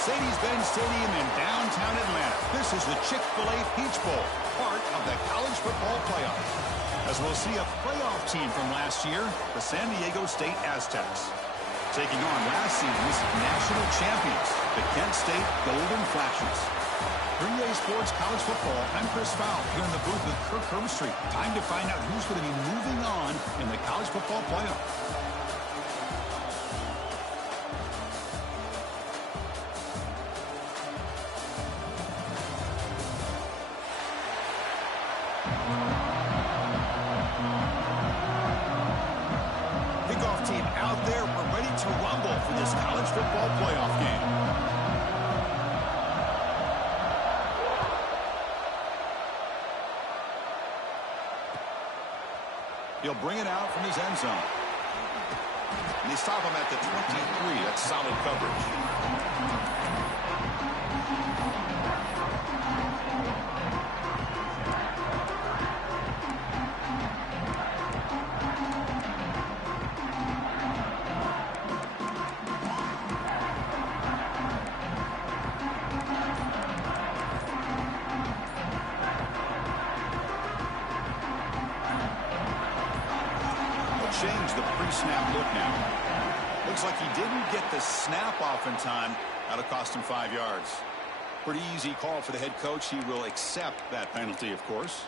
Mercedes-Benz Stadium in downtown Atlanta. This is the Chick-fil-A Peach Bowl, part of the college football playoffs. As we'll see a playoff team from last year, the San Diego State Aztecs, taking on last season's national champions, the Kent State Golden Flashes. 3A Sports College Football, I'm Chris Fowl here in the booth with Kirk Herbstreit. Time to find out who's going to be moving on in the college football playoffs. Kickoff team out there. We're ready to rumble for this college football playoff game. He'll bring it out from his end zone. And they stop him at the 23. That's solid coverage. Change the pre-snap look now. Looks like he didn't get the snap off in time. That'll cost him 5 yards. Pretty easy call for the head coach. He will accept that penalty, of course.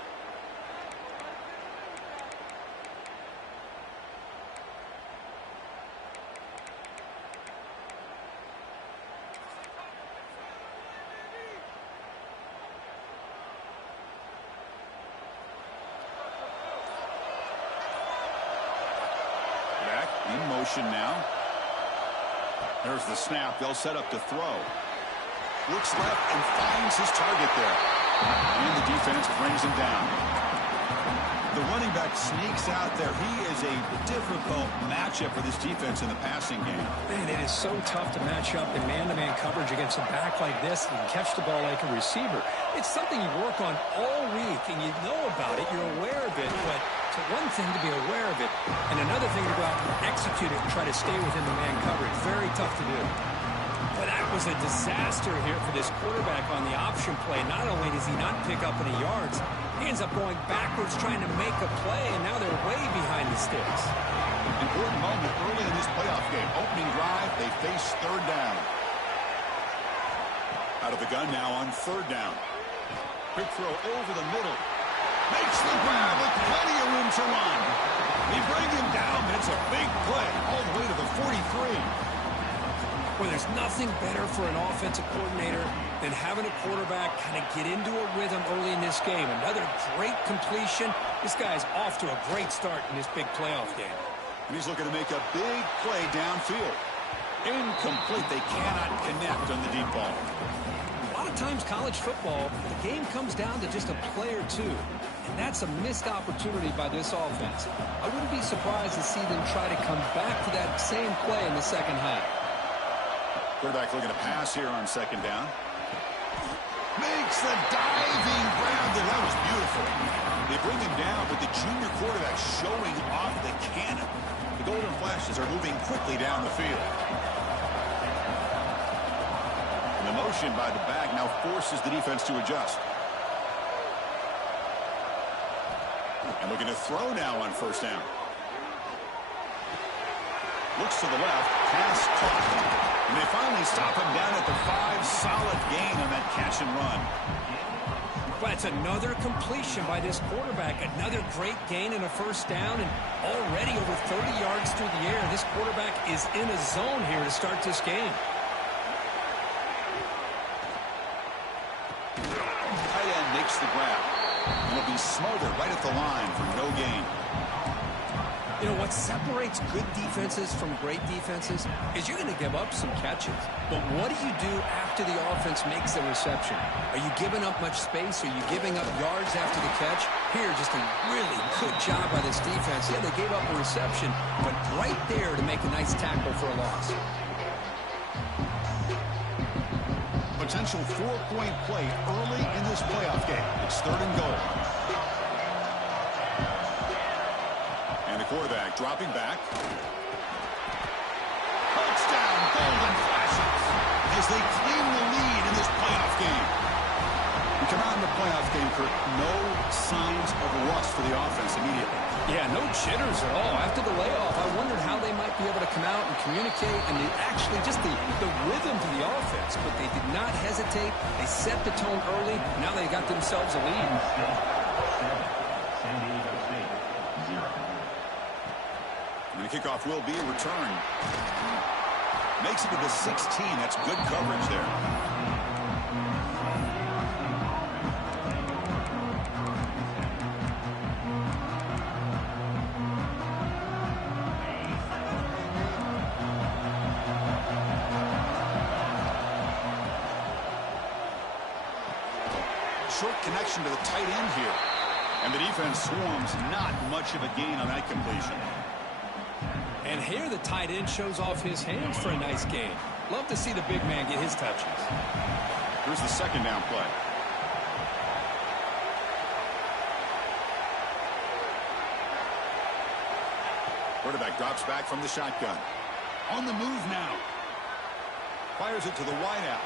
In motion now. There's the snap. They'll set up to throw. Looks left and finds his target there. And the defense brings him down. The running back sneaks out there. He is a difficult matchup for this defense in the passing game. Man, it is so tough to match up in man-to-man coverage against a back like this and catch the ball like a receiver. It's something you work on all week, and you know about it. You're aware of it, but it's one thing to be aware of it, and another thing to go out and execute it and try to stay within the man coverage. Very tough to do. But that was a disaster here for this quarterback on the option play. Not only does he not pick up any yards, he ends up going backwards trying to make a play, and now they're way behind the sticks. Important moment early in this playoff game. Opening drive, they face third down. Out of the gun now on third down. Quick throw over the middle. Makes the grab with plenty of room to run. They bring him down, but it's a big play all the way to the 43. Well, there's nothing better for an offensive coordinator than having a quarterback kind of get into a rhythm early in this game. Another great completion. This guy's off to a great start in this big playoff game. And he's looking to make a big play downfield. Incomplete. They cannot connect on the deep ball. A lot of times college football, the game comes down to just a play or two. And that's a missed opportunity by this offense. I wouldn't be surprised to see them try to come back to that same play in the second half. Quarterback looking to pass here on second down. Makes the diving grab there. That was beautiful. They bring him down, but the junior quarterback showing off the cannon. The Golden Flashes are moving quickly down the field. And the motion by the back now forces the defense to adjust. And looking to throw now on first down. Looks to the left. Pass caught. And they finally stop him down at the 5. Solid gain on that catch and run. That's another completion by this quarterback. Another great gain and a first down. And already over 30 yards through the air. This quarterback is in a zone here to start this game. Tight end makes the grab. And it'll be smothered right at the line for no gain. You know, what separates good defenses from great defenses is you're going to give up some catches. But what do you do after the offense makes the reception? Are you giving up much space? Are you giving up yards after the catch? Here, just a really good job by this defense. Yeah, they gave up a reception, but right there to make a nice tackle for a loss. Potential 4-point play early in this playoff game. It's third and goal. And the quarterback dropping back. Touchdown, Golden Flashes. As they clean game. We come out in the playoff game, Kurt, no signs of rust for the offense immediately. Yeah, no jitters at all. After the layoff, I wondered how they might be able to come out and communicate and actually just the rhythm to the offense. But they did not hesitate. They set the tone early. Now they got themselves a lead. And the kickoff will be a return. Makes it to the 16. That's good coverage there. Short connection to the tight end here. And the defense swarms. Not much of a gain on that completion. And here the tight end shows off his hands for a nice gain. Love to see the big man get his touches. Here's the second down play. Quarterback drops back from the shotgun. On the move now. Fires it to the wideout.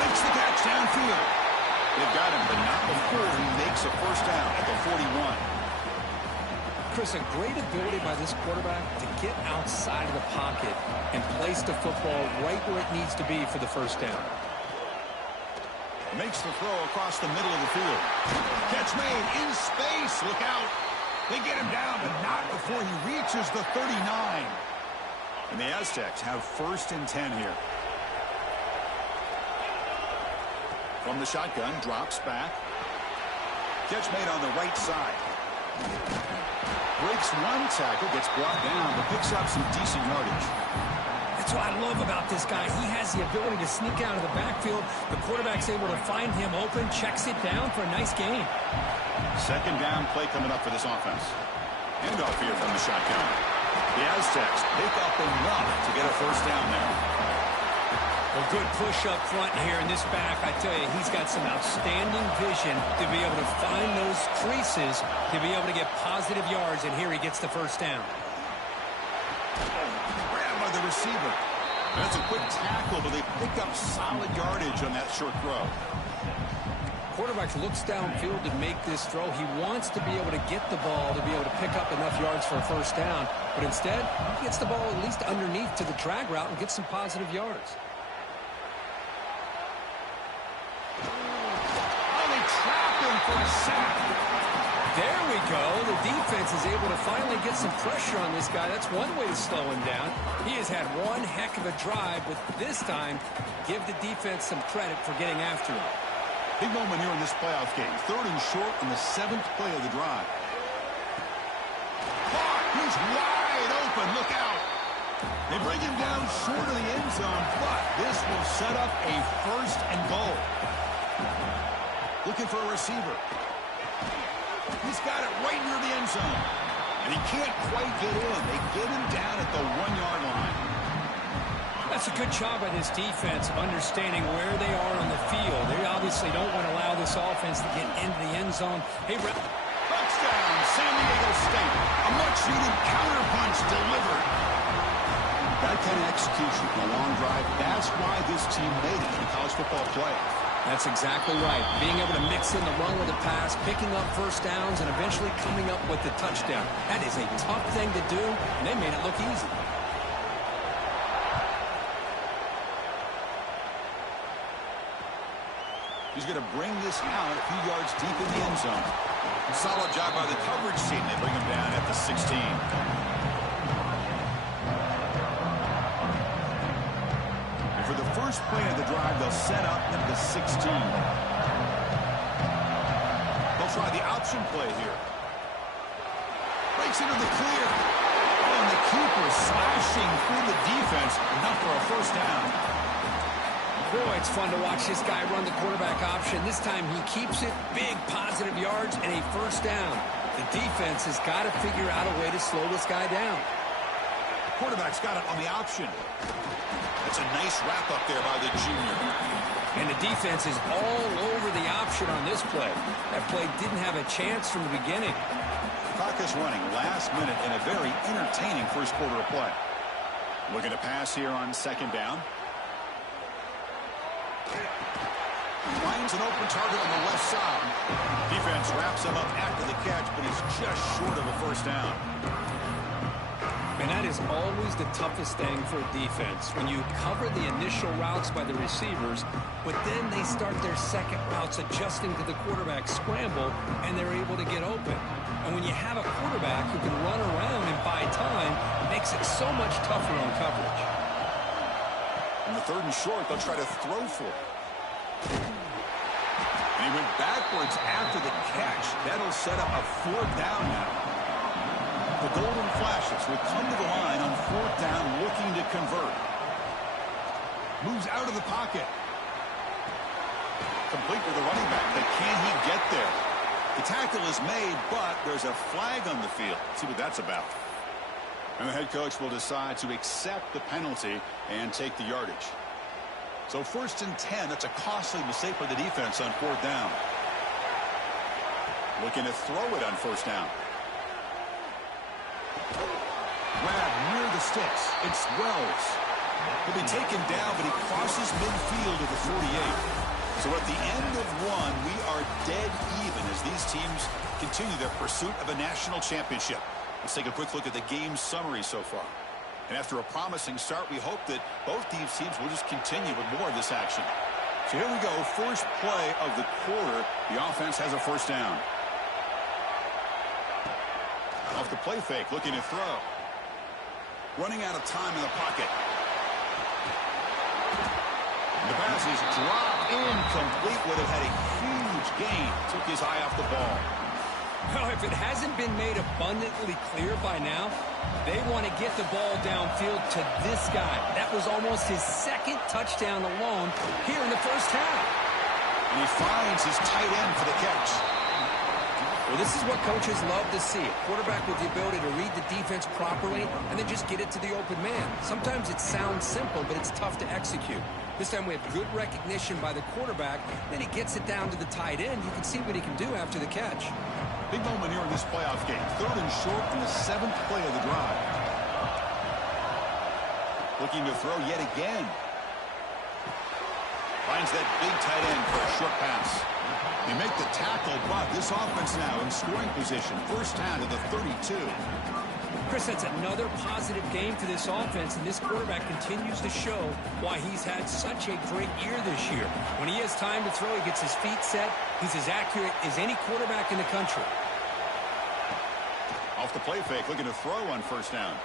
Makes the catch downfield. They've got him, but not before he makes a first down at the 41. Chris, a great ability by this quarterback to get outside of the pocket and place the football right where it needs to be for the first down. Makes the throw across the middle of the field. Catch made in space. Look out. They get him down, but not before he reaches the 39. And the Aztecs have 1st and 10 here. From the shotgun, drops back. Catch made on the right side. Breaks one tackle, gets brought down, but picks up some decent yardage. That's what I love about this guy. He has the ability to sneak out of the backfield. The quarterback's able to find him open, checks it down for a nice gain. Second down play coming up for this offense. Handoff here from the shotgun. The Aztecs pick up enough to get a first down there. Well, good push up front here in this back. I tell you, he's got some outstanding vision to be able to find those creases, to be able to get positive yards, and here he gets the first down. Grabbed by the receiver. That's a quick tackle, but they pick up solid yardage on that short throw. Quarterback looks downfield to make this throw. He wants to be able to get the ball to be able to pick up enough yards for a first down, but instead, he gets the ball at least underneath to the drag route and gets some positive yards. For a sack. There we go. The defense is able to finally get some pressure on this guy. That's one way to slow him down. He has had one heck of a drive, but this time, give the defense some credit for getting after him. Big moment here in this playoff game. 3rd and short on the 7th play of the drive. He's wide open. Look out. They bring him down short of the end zone, but this will set up a 1st and goal. Looking for a receiver. He's got it right near the end zone. And he can't quite get in. They get him down at the 1-yard line. That's a good job by this defense of understanding where they are on the field. They obviously don't want to allow this offense to get into the end zone. Hey, touchdown, San Diego State. A much-needed counterpunch delivered. That kind of execution on a long drive, that's why this team made it in college football play. That's exactly right. Being able to mix in the run with the pass, picking up first downs, and eventually coming up with the touchdown. That is a tough thing to do, and they made it look easy. He's going to bring this out a few yards deep in the end zone. Solid job by the coverage team. They bring him down at the 16. For the first play of the drive, they'll set up at the 16. They'll try the option play here. Breaks into the clear. And the keeper slashing through the defense, enough for a first down. Boy, it's fun to watch this guy run the quarterback option. This time he keeps it, big positive yards, and a first down. The defense has got to figure out a way to slow this guy down. Quarterback's got it on the option. That's a nice wrap up there by the junior. And the defense is all over the option on this play. That play didn't have a chance from the beginning. Clock is running last minute in a very entertaining first quarter of play. Looking to pass here on 2nd down. finds an open target on the left side. Defense wraps him up after the catch, but he's just short of a first down. And that is always the toughest thing for a defense, when you cover the initial routes by the receivers, but then they start their second routes adjusting to the quarterback scramble, and they're able to get open. And when you have a quarterback who can run around and buy time, it makes it so much tougher on coverage. On the 3rd and short, they'll try to throw for it. And he went backwards after the catch. That'll set up a 4th down now. The Golden Flashes will come to the line on 4th down, looking to convert. Moves out of the pocket. Complete with the running back, but can he get there? The tackle is made, but there's a flag on the field. Let's see what that's about. And the head coach will decide to accept the penalty and take the yardage. So 1st and 10, that's a costly mistake for the defense on 4th down. Looking to throw it on 1st down. Grab near the sticks. It's Wells. He'll be taken down, but he crosses midfield to the 48. So at the end of one, we are dead even as these teams continue their pursuit of a national championship. Let's take a quick look at the game summary so far. And after a promising start, we hope that both these teams will just continue with more of this action. So here we go. First play of the quarter. The offense has a 1st down. Off the play fake, looking to throw. Running out of time in the pocket. The pass is dropped incomplete. Would have had a huge gain. Took his eye off the ball. Well, if it hasn't been made abundantly clear by now, they want to get the ball downfield to this guy. That was almost his 2nd touchdown alone here in the 1st half. And he finds his tight end for the catch. Well, this is what coaches love to see. A quarterback with the ability to read the defense properly and then just get it to the open man. Sometimes it sounds simple, but it's tough to execute. This time we have good recognition by the quarterback. Then he gets it down to the tight end. You can see what he can do after the catch. Big moment here in this playoff game. 3rd and short in the 7th play of the drive. Looking to throw yet again. Finds that big tight end for a short pass. They make the tackle, but this offense now in scoring position. 1st down to the 32. Chris, that's another positive game for this offense, and this quarterback continues to show why he's had such a great year this year. When he has time to throw, he gets his feet set. He's as accurate as any quarterback in the country. Off the play fake, looking to throw on 1st down.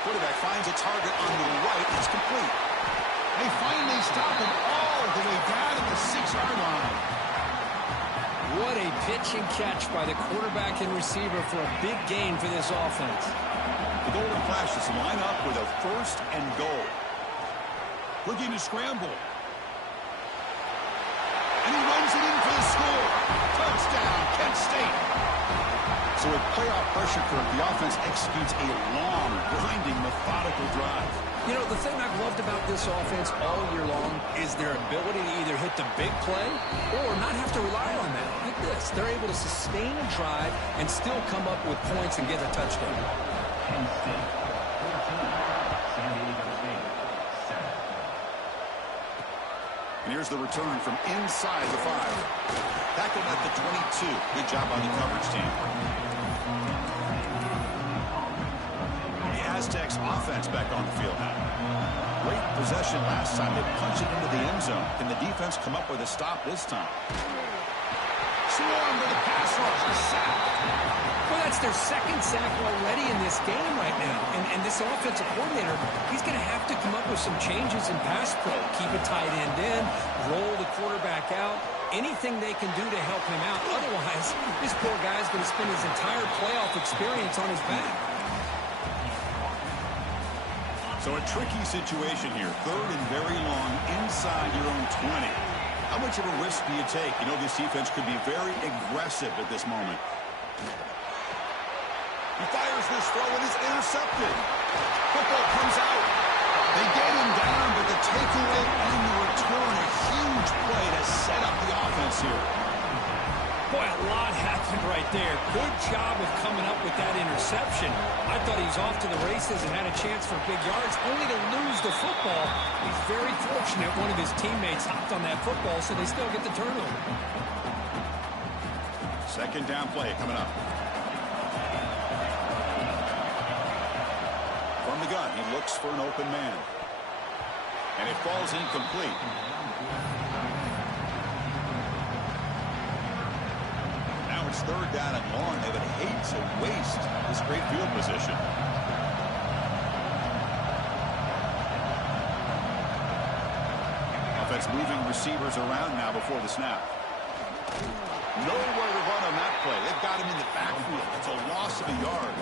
Quarterback finds a target on the right. It's complete. They finally stop him all the way down to the 6-yard line. What a pitch and catch by the quarterback and receiver for a big gain for this offense. The Golden Flashes line up with a 1st and goal. Looking to scramble. And he runs it in for the score. Touchdown, Kent State. So with playoff pressure curve, the offense executes a long, grinding, methodical drive. You know, the thing I've loved about this offense all year long is their ability to either hit the big play or not have to rely on that. Like this, they're able to sustain a drive and still come up with points and get a touchdown. And here's the return from inside the 5. Tackled at the 22. Good job by the coverage team. The Aztecs offense back on the field now. Great possession last time. They punched it into the end zone. Can the defense come up with a stop this time? Swarm to the pass rush. A sack. Well, that's their 2nd sack already in this game right now. And this offensive coordinator, he's going to have to come up with some changes in pass pro. Keep a tight end in, roll the quarterback out, anything they can do to help him out. Otherwise, this poor guy's going to spend his entire playoff experience on his back. So a tricky situation here. 3rd and very long inside your own 20. How much of a risk do you take? You know, this defense could be very aggressive at this moment. He fires this throw and is intercepted. Football comes out. They get him down, but the takeaway on the return, a huge play to set up the offense here. Boy, a lot happened right there. Good job of coming up with that interception. I thought he was off to the races and had a chance for big yards, only to lose the football. He's very fortunate one of his teammates hopped on that football, so they still get the turnover. Second down play coming up. From the gun, he looks for an open man. And it falls incomplete. It's third down and long. They would hate to waste this great field position. Offense moving receivers around now before the snap. Nowhere to run on that play. They've got him in the backfield. It's a loss of a yard.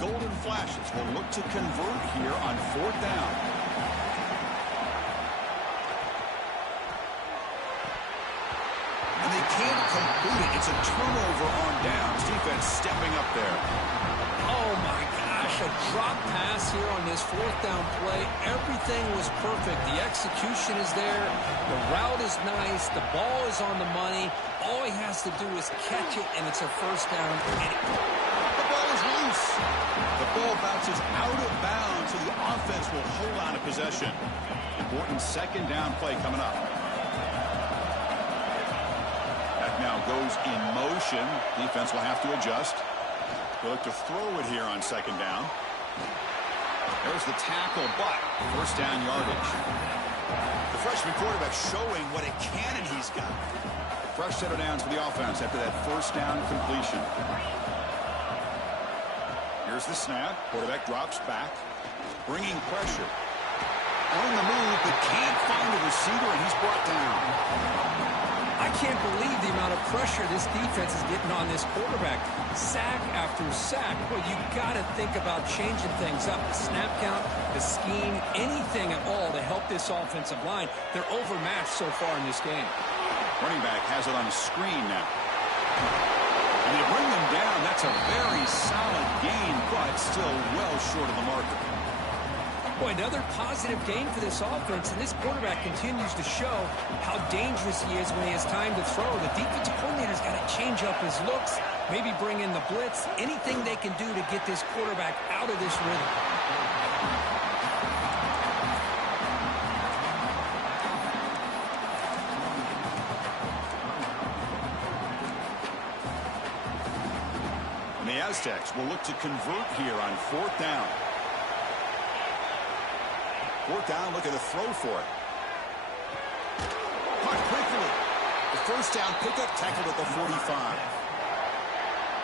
Golden Flashes will look to convert here on fourth down. And they can't complete it. It's a turnover on downs. Defense stepping up there. Oh, my gosh. A drop pass here on this fourth down play. Everything was perfect. The execution is there. The route is nice. The ball is on the money. All he has to do is catch it, and it's a first down. The ball is loose. The ball bounces out of bounds, so the offense will hold on to possession. Important second down play coming up. That now goes in motion. Defense will have to adjust. They'll look to throw it here on second down. There's the tackle, but first down yardage. The freshman quarterback showing what a cannon he's got. Fresh set of downs for the offense after that first down completion. Here's the snap. Quarterback drops back, bringing pressure. On the move, but can't find a receiver, and he's brought down. I can't believe the amount of pressure this defense is getting on this quarterback. Sack after sack. Well, you got to think about changing things up. The snap count, the scheme, anything at all to help this offensive line. They're overmatched so far in this game. Running back has it on the screen now. And you bring them down. That's a very solid gain, but still well short of the marker. Boy, another positive game for this offense, and this quarterback continues to show how dangerous he is when he has time to throw. The defensive coordinator's got to change up his looks, maybe bring in the blitz, anything they can do to get this quarterback out of this rhythm. The Aztecs will look to convert here on fourth down. Fourth down, look at the throw for it. Caught quickly. The first down pickup, tackled at the 45.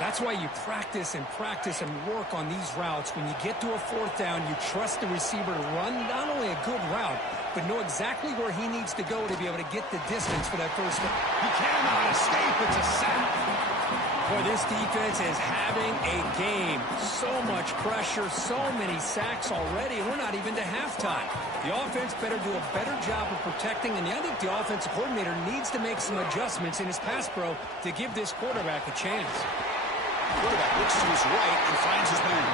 That's why you practice and work on these routes. When you get to a fourth down, you trust the receiver to run not only a good route, but know exactly where he needs to go to be able to get the distance for that first down. He cannot escape. It's a sack. Boy, this defense is having a game. So much pressure, so many sacks already, and we're not even to halftime. The offense better do a better job of protecting, and I think the offensive coordinator needs to make some adjustments in his pass pro to give this quarterback a chance. Quarterback looks to his right and finds his man.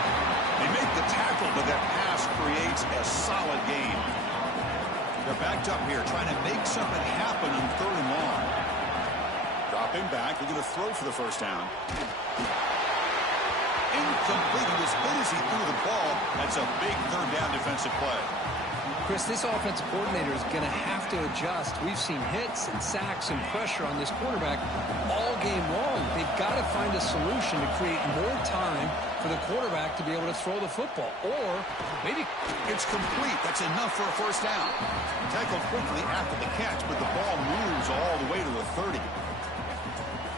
They make the tackle, but that pass creates a solid gain. They're backed up here, trying to make something happen on third and long. Dropping back, they're going to throw for the first down. Incomplete. He was hit as he threw the ball. That's a big third down defensive play. Chris, this offensive coordinator is going to have to adjust. We've seen hits and sacks and pressure on this quarterback all game long. They've got to find a solution to create more time for the quarterback to be able to throw the football. Or maybe it's complete. That's enough for a first down. Tackled quickly after the catch, but the ball moves all the way to the 30.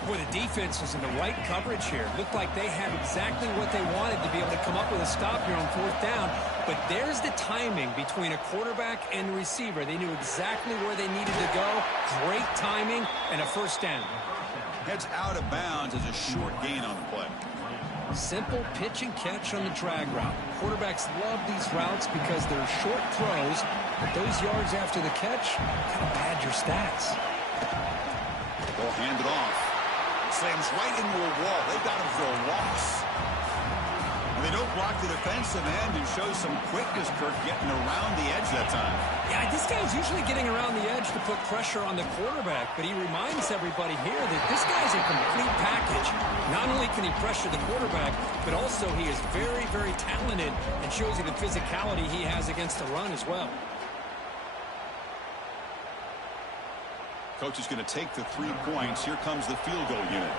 Boy, the defense was in the right coverage here. Looked like they had exactly what they wanted to be able to come up with a stop here on fourth down. But there's the timing between a quarterback and the receiver. They knew exactly where they needed to go. Great timing and a first down. Heads out of bounds as a short gain on the play. Simple pitch and catch on the drag route. Quarterbacks love these routes because they're short throws, but those yards after the catch kind of pad your stats. They'll hand it off. Slams right into a wall. They got him for a loss. They don't block the defensive end and show some quickness, Kirk, getting around the edge that time. Yeah, this guy's usually getting around the edge to put pressure on the quarterback, but he reminds everybody here that this guy's a complete package. Not only can he pressure the quarterback, but also he is very, very talented and shows you the physicality he has against the run as well. Coach is going to take the 3 points. Here comes the field goal unit.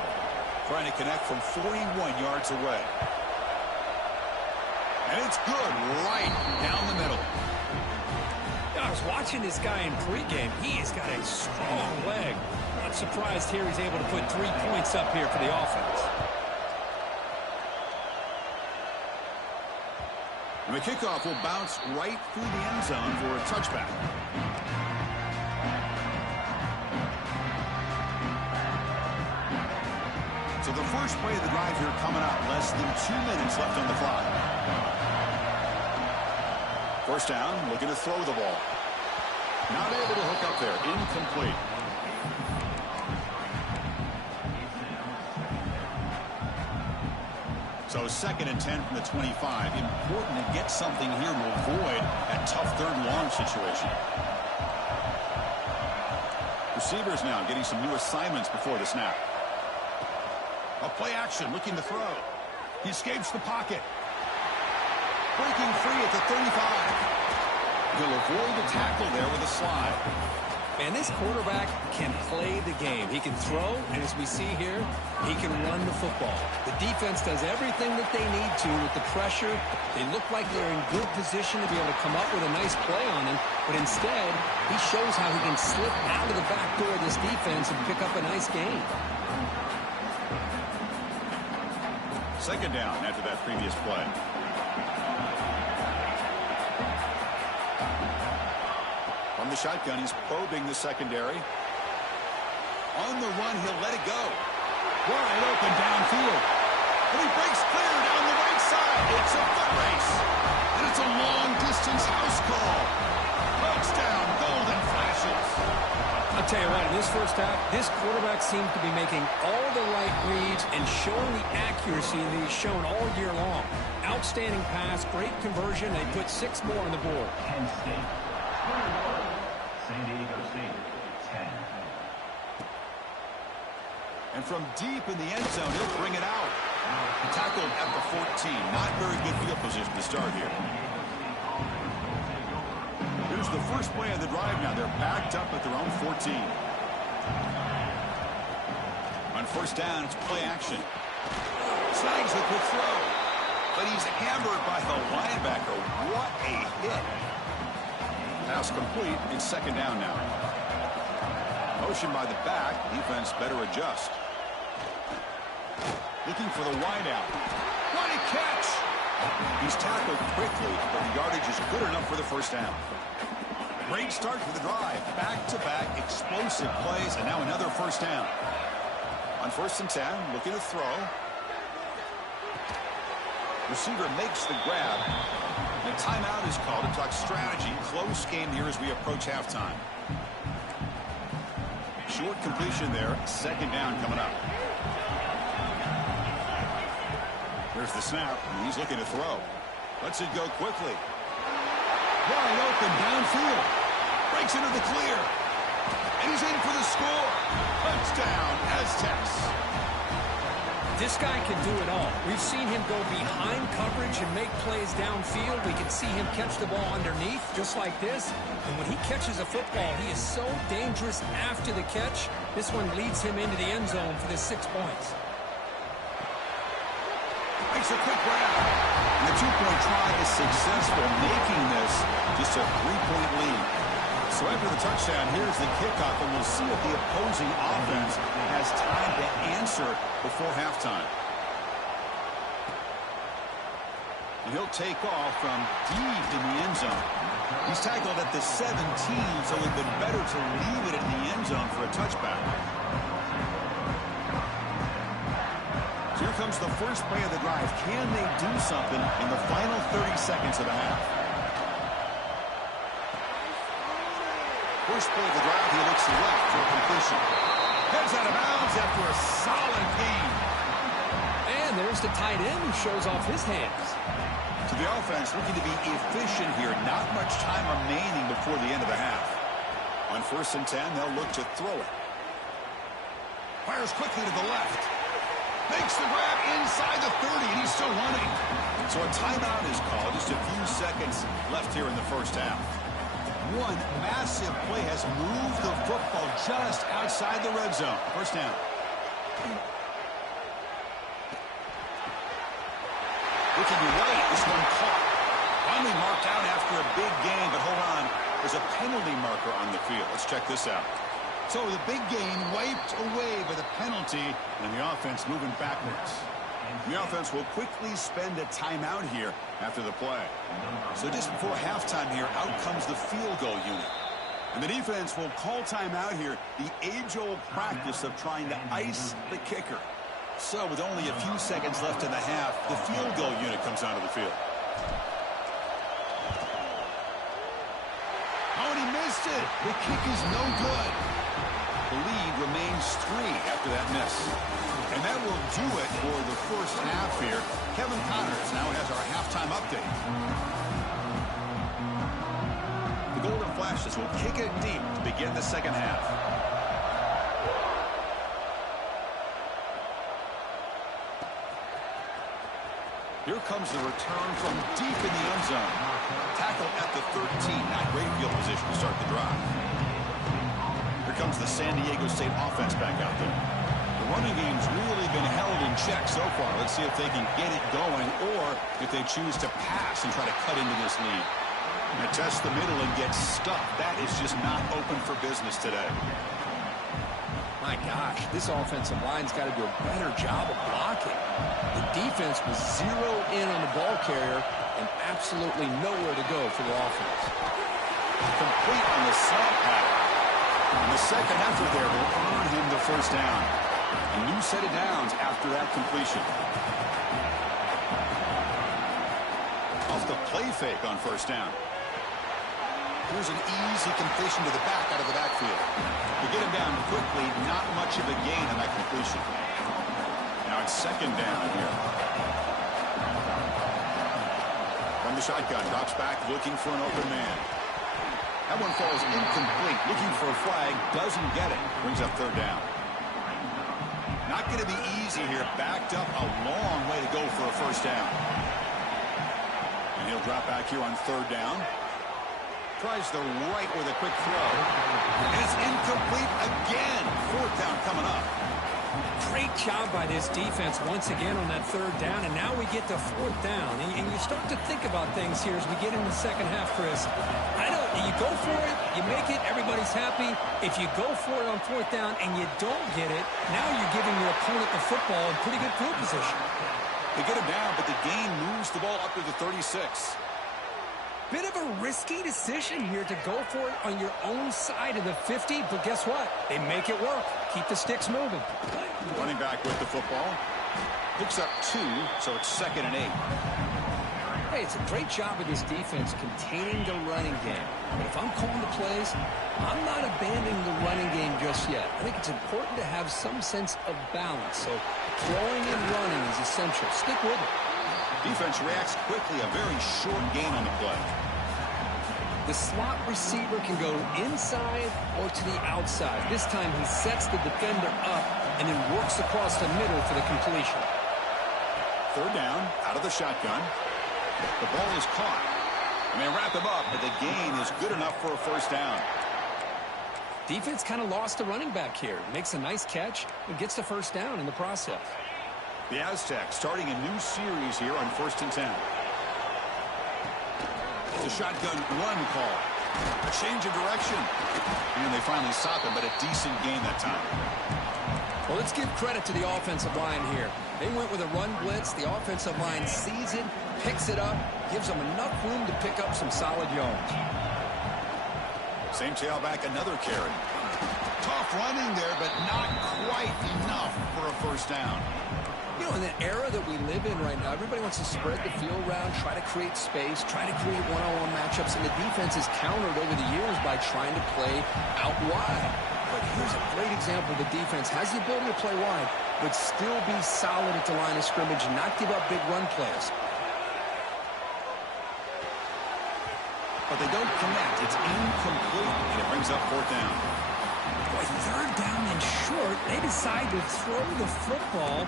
Trying to connect from 41 yards away. And it's good right down the middle. I was watching this guy in pregame. He has got a strong leg. Not surprised here he's able to put 3 points up here for the offense. And the kickoff will bounce right through the end zone for a touchback. So the first play of the drive here coming up. Less than 2 minutes left on the clock. First down, looking to throw the ball. Not able to hook up there. Incomplete. So 2nd and 10 from the 25. Important to get something here to avoid that tough third and long situation. Receivers now getting some new assignments before the snap. A play action, looking to throw. He escapes the pocket. Breaking free at the 35. He'll avoid the tackle there with a slide. Man, this quarterback can play the game. He can throw, and as we see here, he can run the football. The defense does everything that they need to with the pressure. They look like they're in good position to be able to come up with a nice play on him, but instead, he shows how he can slip out of the back door of this defense and pick up a nice gain. Second down after that previous play. From the shotgun, he's probing the secondary. On the run, he'll let it go. Wide open downfield. And he breaks clear down the right side. It's a foot race. And it's a long-distance house call. Touchdown, Golden Flashes. I'll tell you what, in this first half, this quarterback seems to be making all the right reads and showing the accuracy that he's shown all year long. Outstanding pass, great conversion. They put 6 more on the board. Penn State. San Diego State, 10. And from deep in the end zone, he'll bring it out. Tackled at the 14. Not very good field position to start here. Here's the first play of the drive now. They're backed up at their own 14. On first down, it's play action. Snags a quick throw. But he's hammered by the linebacker. What a hit. Pass complete. It's second down now. Motion by the back. Defense better adjust. Looking for the wideout. What a catch! He's tackled quickly, but the yardage is good enough for the first down. Great start for the drive. Back-to-back explosive plays, and now another first down. On 1st and 10, looking to throw. Receiver makes the grab. And a timeout is called to talk strategy. Close game here as we approach halftime. Short completion there. Second down coming up. There's the snap. And he's looking to throw. Lets it go quickly. Wide open downfield. Breaks into the clear. And he's in for the score. Touchdown, Aztecs. This guy can do it all. We've seen him go behind coverage and make plays downfield. We can see him catch the ball underneath, just like this. And when he catches a football, he is so dangerous after the catch. This one leads him into the end zone for the 6 points. Makes a quick grab. And the 2-point try is successful, making this just a 3-point lead. So after the touchdown, here's the kickoff, and we'll see if the opposing offense has time to answer before halftime. And he'll take off from deep in the end zone. He's tackled at the 17, so it would have been better to leave it in the end zone for a touchback. So here comes the first play of the drive. Can they do something in the final 30 seconds of the half? First play of the drive, he looks left for completion. Heads out of bounds after a solid gain. And there's the tight end who shows off his hands. So the offense looking to be efficient here. Not much time remaining before the end of the half. On 1st and 10, they'll look to throw it. Fires quickly to the left. Makes the grab inside the 30, and he's still running. So a timeout is called. Just a few seconds left here in the first half. One massive play has moved the football just outside the red zone. First down. Looking right, this one caught. Finally marked out after a big gain, but hold on. There's a penalty marker on the field. Let's check this out. So the big gain wiped away by the penalty, and the offense moving backwards. The offense will quickly spend a timeout here after the play. So just before halftime here, out comes the field goal unit. And the defense will call timeout here, the age-old practice of trying to ice the kicker. So with only a few seconds left in the half, the field goal unit comes onto the field. Oh, and he missed it. The kick is no good. The lead remains 3 after that miss. And that will do it for the first half here. Kevin Connors now has our halftime update. The Golden Flashes will kick it deep to begin the second half. Here comes the return from deep in the end zone. Tackle at the 13. Not great field position to start the drive. Here comes the San Diego State offense back out there. The running game's really been held in check so far. Let's see if they can get it going or if they choose to pass and try to cut into this lead. Now test the middle and get stuck. That is just not open for business today. My gosh, this offensive line's got to do a better job of blocking. The defense was zeroed in on the ball carrier and absolutely nowhere to go for the offense. Complete on the slant pattern. And the second effort there will earn him the first down. A new set of downs after that completion. Off the play fake on first down. Here's an easy completion to the back out of the backfield. To get him down quickly, not much of a gain on that completion. Now it's second down here. From the shotgun, drops back, looking for an open man. That one falls incomplete, looking for a flag, doesn't get it. Brings up third down. Not going to be easy here, backed up a long way to go for a first down. And he'll drop back here on third down. Tries the right with a quick throw. And it's incomplete again. Fourth down coming up. Great job by this defense once again on that third down, and now we get to fourth down. And you start to think about things here as we get into the second half, Chris. You go for it, you make it, everybody's happy. If you go for it on fourth down and you don't get it, now you're giving your opponent the football in pretty good field position. They get him down, but the gain moves the ball up to the 36. Bit of a risky decision here to go for it on your own side of the 50, but guess what? They make it work. Keep the sticks moving. Running back with the football. Picks up 2, so it's 2nd and 8. Hey, it's a great job of this defense containing the running game. But if I'm calling the plays, I'm not abandoning the running game just yet. I think it's important to have some sense of balance. So throwing and running is essential. Stick with it. Defense reacts quickly, a very short gain on the play. The slot receiver can go inside or to the outside. This time he sets the defender up and then works across the middle for the completion. Third down, out of the shotgun. The ball is caught. And they wrap him up, but the gain is good enough for a first down. Defense kind of lost the running back here. Makes a nice catch and gets the first down in the process. The Aztecs starting a new series here on 1st and 10. The shotgun run call. A change of direction. And they finally stop him, but a decent gain that time. Well, let's give credit to the offensive line here. They went with a run blitz. The offensive line sees it, picks it up, gives them enough room to pick up some solid yards. Same tailback, another carry. Tough running there, but not quite enough for a first down. You know, in the era that we live in right now, everybody wants to spread the field around, try to create space, try to create one-on-one matchups, and the defense is countered over the years by trying to play out wide. But here's a great example. The defense has the ability to play wide, but still be solid at the line of scrimmage and not give up big run plays. But they don't connect. It's incomplete, and it brings up fourth down. Boy, third down and short. They decide to throw the football,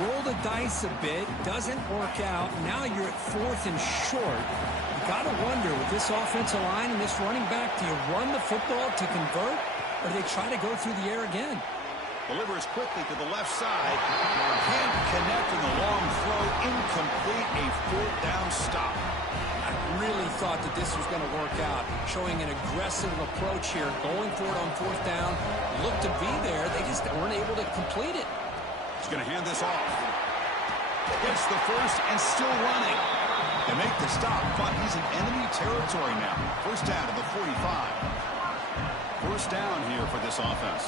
roll the dice a bit, doesn't work out. Now you're at fourth and short. You got to wonder, with this offensive line and this running back, do you run the football to convert, or do they try to go through the air again? Delivers quickly to the left side. Can't connect in the long throw. Incomplete. A fourth down stop. I really thought that this was going to work out, showing an aggressive approach here, going for it on fourth down. Looked to be there. They just weren't able to complete it. He's going to hand this off. Gets the first and still running. They make the stop, but he's in enemy territory now. First down to the 45. First down here for this offense.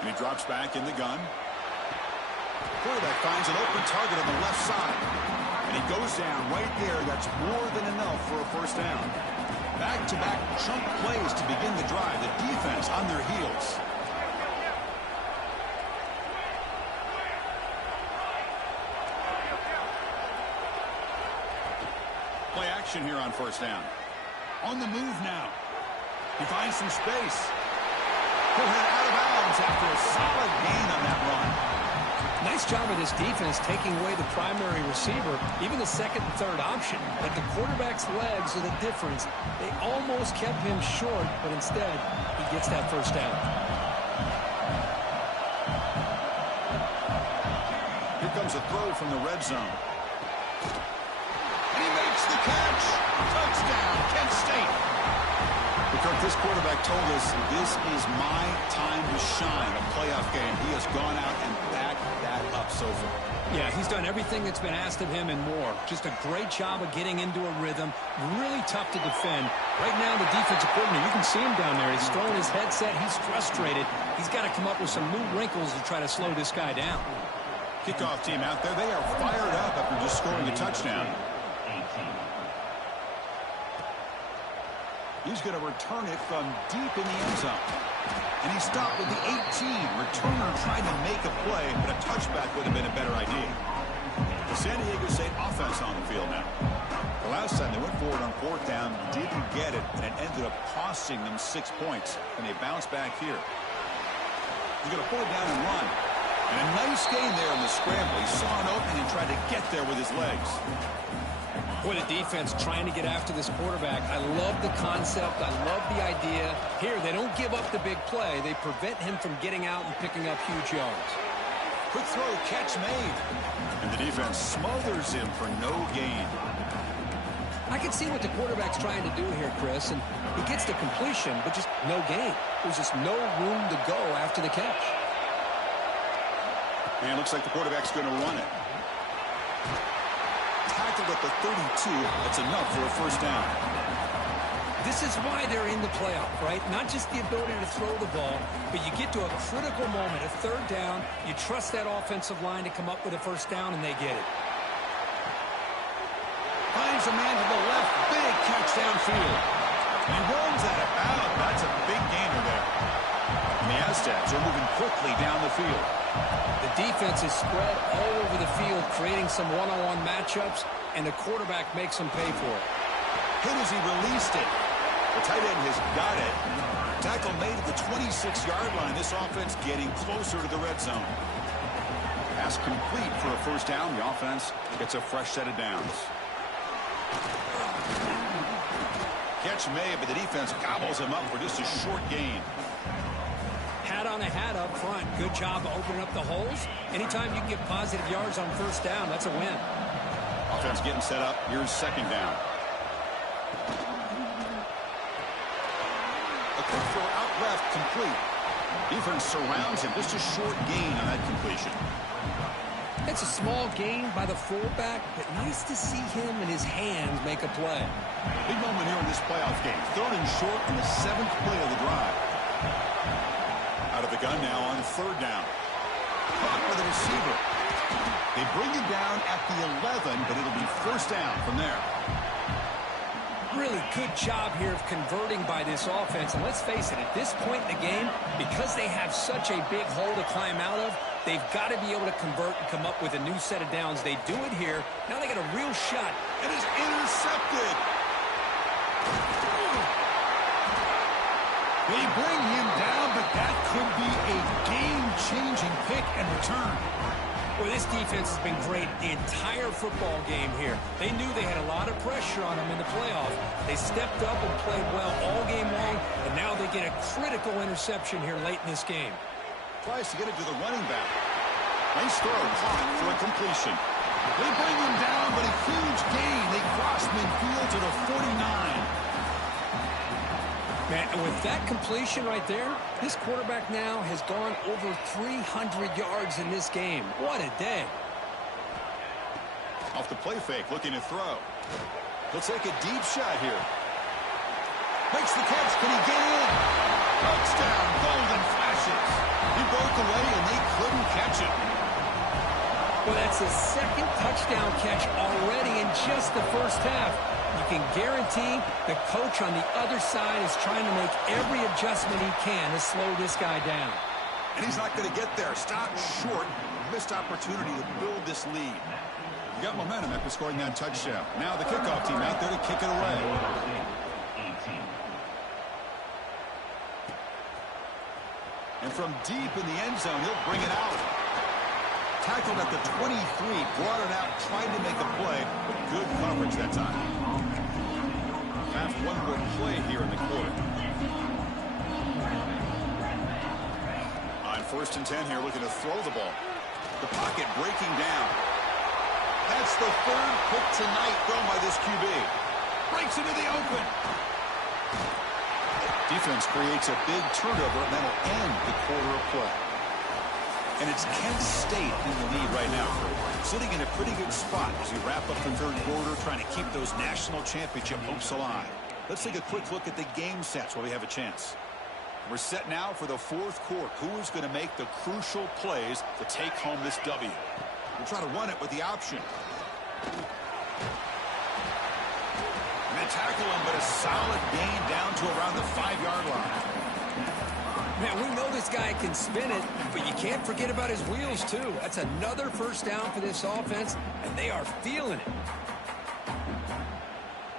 And he drops back in the gun. Quarterback finds an open target on the left side. And he goes down right there. That's more than enough for a first down. Back-to-back chunk plays to begin the drive. The defense on their heels. Play action here on first down. On the move now. He finds some space. He'll head out of bounds after a solid gain on that run. Nice job of this defense taking away the primary receiver, even the second and third option. But the quarterback's legs are the difference. They almost kept him short, but instead, he gets that first down. Here comes a throw from the red zone. And he makes the catch. Touchdown, Kent State. Because this quarterback told us this is my time to shine, a playoff game. He has gone out and backed that up so far. Yeah, he's done everything that's been asked of him and more. Just a great job of getting into a rhythm. Really tough to defend. Right now, the defensive coordinator, you can see him down there. He's throwing his headset. He's frustrated. He's got to come up with some new wrinkles to try to slow this guy down. Kickoff team out there. They are fired up after just scoring a touchdown. He's going to return it from deep in the end zone. And he stopped with the 18. Returner trying to make a play, but a touchback would have been a better idea. The San Diego State offense on the field now. The last time they went forward on fourth down, didn't get it, and it ended up costing them 6 points. And they bounced back here. He's going to pull it down and run. And a nice gain there in the scramble. He saw an opening and tried to get there with his legs. Boy, the defense trying to get after this quarterback. I love the concept. I love the idea. Here, they don't give up the big play. They prevent him from getting out and picking up huge yards. Quick throw, catch made. And the defense smothers him for no gain. I can see what the quarterback's trying to do here, Chris, and he gets the completion, but just no gain. There's just no room to go after the catch. And it looks like the quarterback's going to run it. Tackled at the 32. That's enough for a first down. This is why they're in the playoff, right? Not just the ability to throw the ball, but you get to a critical moment, a third down. You trust that offensive line to come up with a first down, and they get it. Finds a man to the left. Big catch downfield. And he runs out of bounds. That's a big gainer there. And the Aztecs are moving quickly down the field. The defense is spread all over the field, creating some one-on-one matchups, and the quarterback makes them pay for it. Hit as he released it. The tight end has got it. Tackle made at the 26-yard line. This offense getting closer to the red zone. Pass complete for a first down. The offense gets a fresh set of downs. Catch made, but the defense gobbles him up for just a short gain. Hat on a hat up front. Good job of opening up the holes. Anytime you can get positive yards on first down, that's a win. Offense getting set up. Here's second down. A quick throw out left, complete. Defense surrounds him. Just a short gain on that completion. It's a small gain by the fullback, but nice to see him and his hands make a play. Big moment here in this playoff game. Third and short in the 7th play of the drive. Out of the gun now on third down. Caught by the receiver. They bring him down at the 11, but it'll be first down from there. Really good job here of converting by this offense. And let's face it, at this point in the game, because they have such a big hole to climb out of, they've got to be able to convert and come up with a new set of downs. They do it here. Now they got a real shot. It is intercepted. They bring him down, but that could be a game-changing pick and return. Well, this defense has been great the entire football game here. They knew they had a lot of pressure on them in the playoff. They stepped up and played well all game long, and now they get a critical interception here late in this game. Tries to get it to the running back. Nice throw, caught for a completion. They bring him down, but a huge gain. They cross midfield to the 49. Man, and with that completion right there, this quarterback now has gone over 300 yards in this game. What a day. Off the play fake, looking to throw. Looks like a deep shot here. Makes the catch. Can he get in? Touchdown, golden flashes. He broke away, and they couldn't catch it. Well, that's his second touchdown catch already in just the first half. You can guarantee the coach on the other side is trying to make every adjustment he can to slow this guy down. And he's not going to get there. Stop short. Missed opportunity to build this lead. You got momentum after scoring that touchdown. Now the kickoff team out there to kick it away. And from deep in the end zone, he'll bring it out. Tackled at the 23, brought it out, tried to make a play, but good coverage that time. Have one more play here in the quarter. On 1st and 10 here, looking to throw the ball. The pocket breaking down. That's the third pick tonight thrown by this QB. Breaks into the open. Defense creates a big turnover, and that'll end the quarter of play. And it's Kent State in the lead right now, sitting in a pretty good spot as we wrap up the third quarter, trying to keep those national championship hopes alive. Let's take a quick look at the game sets while we have a chance. We're set now for the fourth quarter. Who is going to make the crucial plays to take home this W? We'll try to run it with the option. And they tackle him, but a solid gain down to around the 5-yard line. Man, we know this guy can spin it, but you can't forget about his wheels, too. That's another first down for this offense, and they are feeling it.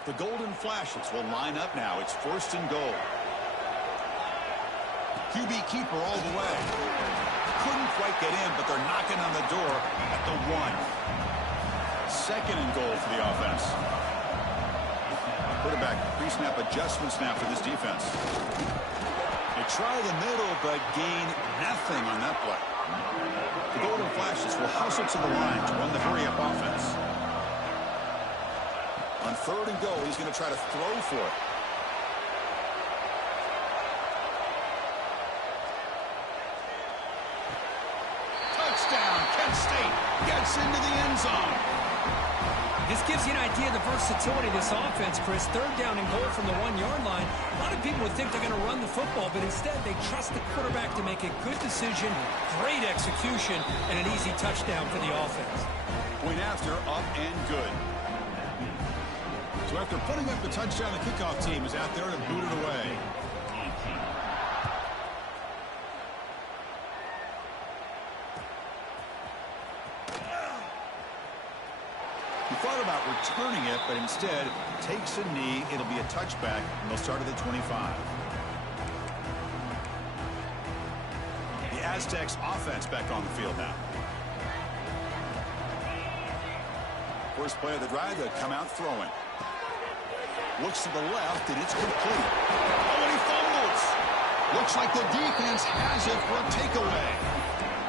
The Golden Flashes will line up now. It's 1st and goal. QB keeper all the way. Couldn't quite get in, but they're knocking on the door at the 1. 2nd and goal for the offense. Quarterback pre-snap adjustment snap for this defense. They try the middle, but gain nothing on that play. The Golden Flashes will hustle to the line to run the hurry-up offense. On 3rd and goal, he's going to try to throw for it. Touchdown, Kent State gets into the end zone. This gives you an idea of the versatility of this offense, Chris. 3rd down and goal from the 1-yard line. A lot of people would think they're going to run the football, but instead they trust the quarterback to make a good decision, great execution, and an easy touchdown for the offense. Point after, up and good. So after putting up the touchdown, the kickoff team is out there to boot it away. He thought about returning it, but instead takes a knee. It'll be a touchback, and they'll start at the 25. The Aztecs offense back on the field now. First play of the drive, they'll come out throwing. Looks to the left, and it's complete. Oh, and he fumbles. Looks like the defense has it for a takeaway.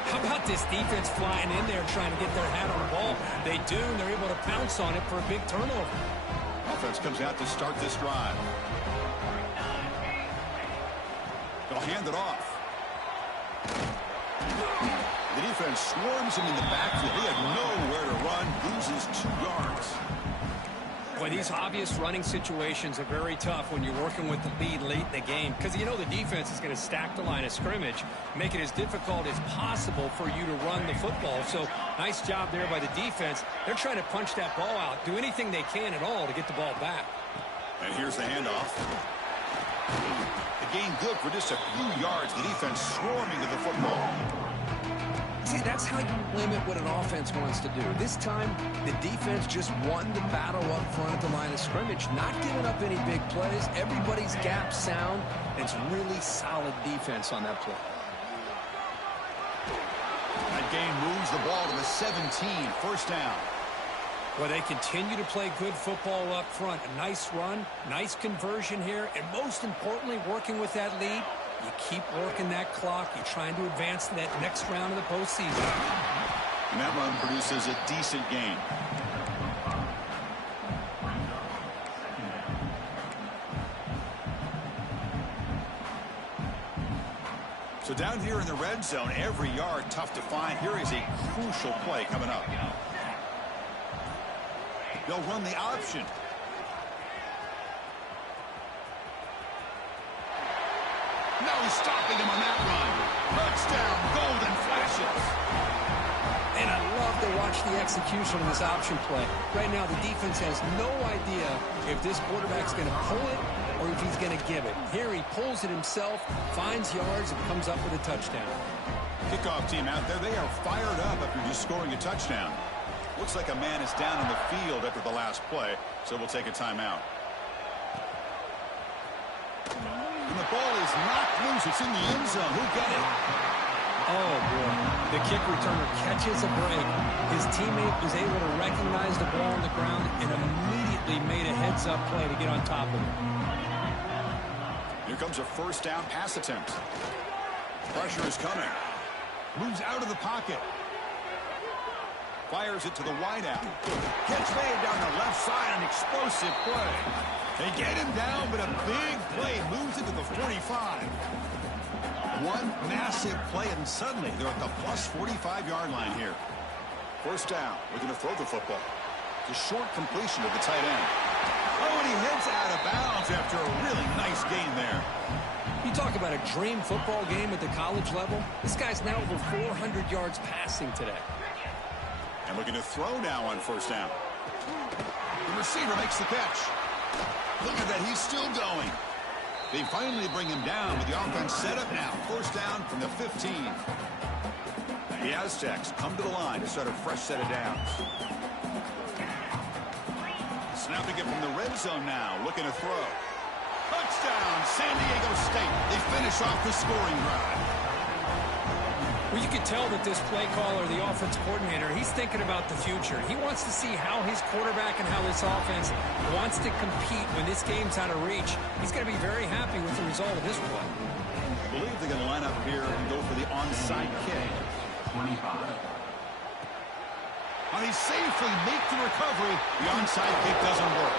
How about this defense flying in there trying to get their hat on the ball? They do, and they're able to pounce on it for a big turnover. Offense comes out to start this drive. They'll hand it off. The defense swarms him in the backfield. He had nowhere to run, loses 2 yards. Well, these obvious running situations are very tough when you're working with the lead late in the game because you know the defense is going to stack the line of scrimmage, make it as difficult as possible for you to run the football. So nice job there by the defense. They're trying to punch that ball out, do anything they can at all to get the ball back. And here's the handoff. The gain good for just a few yards. The defense swarming to the football. See, that's how you limit what an offense wants to do. This time, the defense just won the battle up front at the line of scrimmage, not giving up any big plays. Everybody's gap sound, and it's really solid defense on that play. That gain moves the ball to the 17, first down. Well, they continue to play good football up front. A nice run, nice conversion here, and most importantly, working with that lead. You keep working that clock. You're trying to advance to that next round of the postseason. And that run produces a decent gain. So down here in the red zone, every yard tough to find. Here is a crucial play coming up. They'll run the option. No stopping him on that run. Touchdown, golden flashes. And I love to watch the execution of this option play. Right now, the defense has no idea if this quarterback's going to pull it or if he's going to give it. Here he pulls it himself, finds yards, and comes up with a touchdown. Kickoff team out there, they are fired up after just scoring a touchdown. Looks like a man is down in the field after the last play, so we'll take a timeout. And the ball is knocked loose. It's in the end zone. Who got it? Oh, boy. The kick returner catches a break. His teammate was able to recognize the ball on the ground and immediately made a heads-up play to get on top of it. Here comes a first down pass attempt. Pressure is coming. Moves out of the pocket. Fires it to the wideout. Catch made down the left side. An explosive play. They get him down, but a big play moves it to the 45. One massive play, and suddenly they're at the plus 45-yard line here. First down. We're going to throw the football. It's a short completion to the tight end. Oh, and he heads out of bounds after a really nice gain there. You talk about a dream football game at the college level. This guy's now over 400 yards passing today. And looking to throw now on first down. The receiver makes the catch. Look at that, he's still going. They finally bring him down with the offense set up now. First down from the 15. The Aztecs come to the line to start a fresh set of downs. Snapping it from the red zone now, looking to throw. Touchdown, San Diego State. They finish off the scoring drive. Well, you can tell that this play caller, the offense coordinator, he's thinking about the future. He wants to see how his quarterback and how this offense wants to compete when this game's out of reach. He's going to be very happy with the result of this play. I believe they're going to line up here and go for the onside kick. 25. And he safely makes the recovery. The onside kick doesn't work.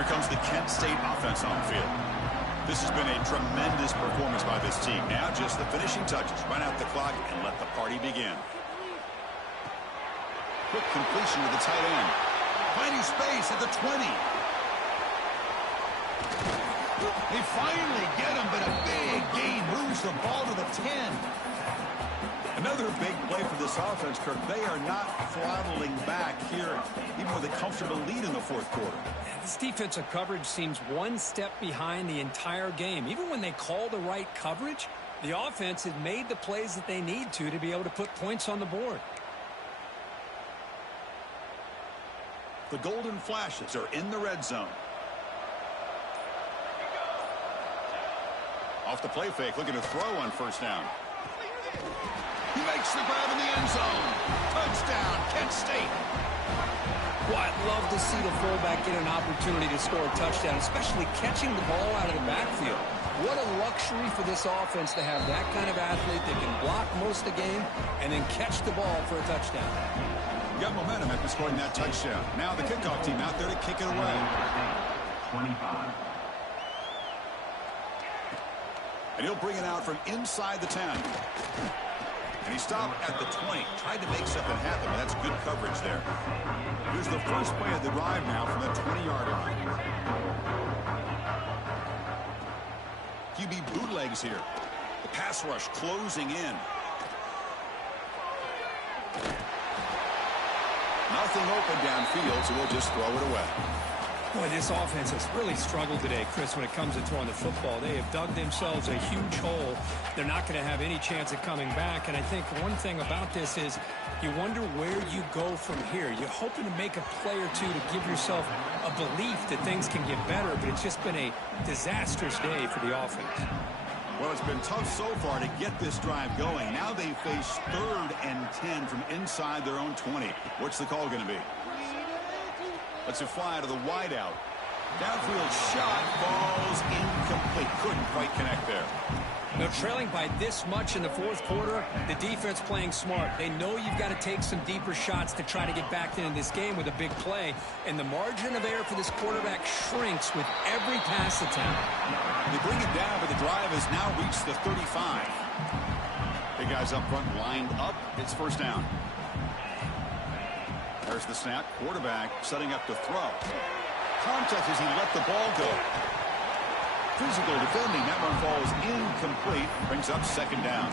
Here comes the Kent State offense on the field. This has been a tremendous performance by this team. Now just the finishing touches. Run out the clock and let the party begin. Quick completion to the tight end. Finding space at the 20. They finally get him, but a big gain moves the ball to the 10. Another big play for this offense, Kirk. They are not throttling back here, even with a comfortable lead in the fourth quarter. This defensive coverage seems one step behind the entire game. Even when they call the right coverage, the offense has made the plays that they need to be able to put points on the board. The Golden Flashes are in the red zone. Off the play fake, looking to throw on first down. He makes the grab in the end zone. Touchdown, Kent State. Well, I'd love to see the fullback get an opportunity to score a touchdown, especially catching the ball out of the backfield. What a luxury for this offense to have that kind of athlete that can block most of the game and then catch the ball for a touchdown. You got momentum after scoring that touchdown. Now the kickoff team out there to kick it away. 25. And he'll bring it out from inside the 10. And he stopped at the 20. Tried to make something happen, but that's good coverage there. Here's the first play of the drive now from the 20-yard line. QB bootlegs here. The pass rush closing in. Nothing open downfield, so we'll just throw it away. Boy, this offense has really struggled today, Chris, when it comes to throwing the football. They have dug themselves a huge hole. They're not going to have any chance of coming back. And I think one thing about this is you wonder where you go from here. You're hoping to make a play or two to give yourself a belief that things can get better, but it's just been a disastrous day for the offense. Well, it's been tough so far to get this drive going. Now they face 3rd and 10 from inside their own 20. What's the call going to be? Let's fly to the wideout. Downfield shot falls incomplete. Couldn't quite connect there. Now, trailing by this much in the fourth quarter, the defense playing smart. They know you've got to take some deeper shots to try to get back into this game with a big play. And the margin of error for this quarterback shrinks with every pass attempt. They bring it down, but the drive has now reached the 35. Big guys up front lined up. It's first down. There's the snap. Quarterback setting up to throw. Contact as he let the ball go. Physical defending. That one falls incomplete. Brings up second down.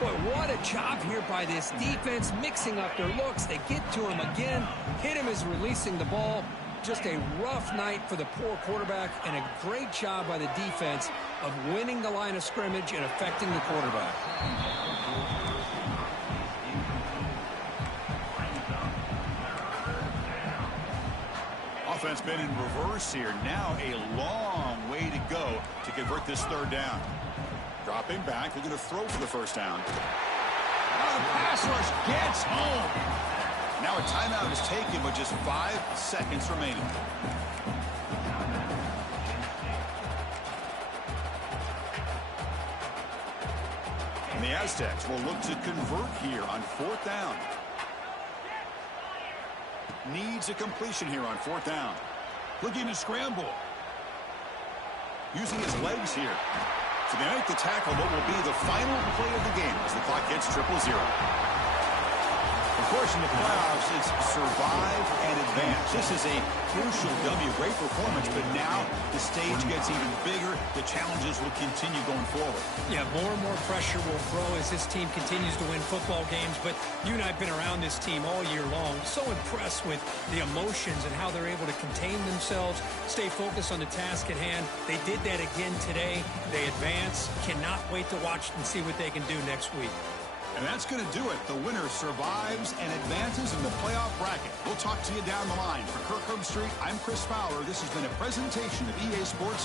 Boy, what a job here by this defense, mixing up their looks. They get to him again. Hit him as releasing the ball. Just a rough night for the poor quarterback, and a great job by the defense of winning the line of scrimmage and affecting the quarterback. Offense been in reverse here. Now a long way to go to convert this third down. Dropping back. They're going to throw for the first down. Now the pass rush gets home. Now a timeout is taken with just 5 seconds remaining. And the Aztecs will look to convert here on 4th down. Needs a completion here on 4th down. Looking to scramble. Using his legs here. So they make the tackle, what will be the final play of the game as the clock hits 0-0. Of course, in the playoffs, it's survive and advance. This is a crucial W. Great performance, but now the stage gets even bigger. The challenges will continue going forward. Yeah, more and more pressure will grow as this team continues to win football games. But you and I have been around this team all year long. So impressed with the emotions and how they're able to contain themselves, stay focused on the task at hand. They did that again today. They advance. Cannot wait to watch and see what they can do next week. And that's going to do it. The winner survives and advances in the playoff bracket. We'll talk to you down the line. For Kirk Herbstreit, I'm Chris Fowler. This has been a presentation of EA Sports.